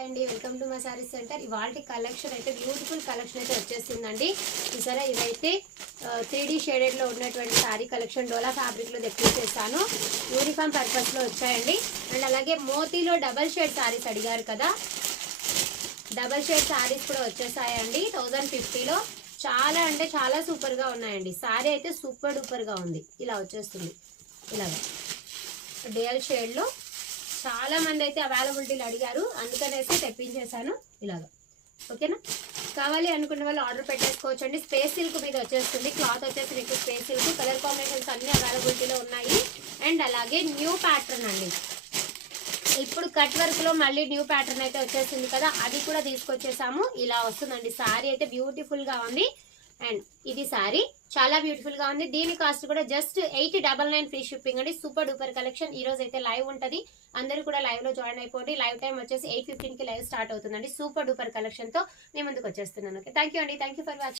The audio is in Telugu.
హాయ్ అండి, welcome to my saris centre. ఇవాళ కలెక్షన్ అయితే బ్యూటిఫుల్ కలెక్షన్ అయితే వచ్చేసిందండి. చూసారా, ఇవైతే 3D షేడెడ్లో ఉన్నటువంటి శారీ కలెక్షన్ డోలా ఫ్యాబ్రిక్లో తెప్పించేస్తాను. యూనిఫామ్ పర్పస్లో వచ్చాయండి. అండ్ అలాగే మోతీలో డబల్ షేడ్ శారీస్ అడిగారు కదా, డబల్ షేడ్ శారీస్ కూడా వచ్చేసాయండి 1050లో. చాలా అంటే చాలా సూపర్గా ఉన్నాయండి. శారీ అయితే సూపర్ డూపర్గా ఉంది. ఇలా వచ్చేస్తుంది, ఇలాగా డ్యూయల్ షేడ్లో. చాలా మంది అయితే అవైలబిలిటీలు అడిగారు, అందుకనేసి తెప్పించేశాను ఇలాగా. ఓకేనా, కావాలి అనుకున్న వాళ్ళు ఆర్డర్ పెట్టేసుకోవచ్చు అండి. స్పేస్ సిల్క్ మీద వచ్చేస్తుంది. క్లాత్ వచ్చేసి మీకు స్పేస్ సిల్క్. కలర్ కాంబినేషన్స్ అన్ని అవైలబిలిటీలో ఉన్నాయి. అండ్ అలాగే న్యూ ప్యాటర్న్ అండి, ఇప్పుడు కట్ వర్క్ లో మళ్ళీ న్యూ ప్యాటర్న్ అయితే వచ్చేసింది కదా, అది కూడా తీసుకొచ్చేసాము. ఇలా వస్తుందండి. శారీ అయితే బ్యూటిఫుల్ గా ఉంది. అండ్ ఇది శారీ చాలా బ్యూటిఫుల్ గా ఉంది. దీని కాస్ట్ కూడా జస్ట్ 899 ఫ్రీ షిప్పింగ్ అండి. Super duper collection. ఈ రోజు అయితే లైవ్ ఉంటది, అందరూ కూడా లైవ్ లో జాయిన్ అయిపోండి. లైవ్ టైం వచ్చేసి 8:15 కి లైవ్ స్టార్ట్ అవుతుందండి. సూపర్ డూపర్ కలెక్షన్ తో నేను ముందుకు వచ్చేస్తున్నాను. ఓకే, థ్యాంక్ యూ అండి. Thank you for watching.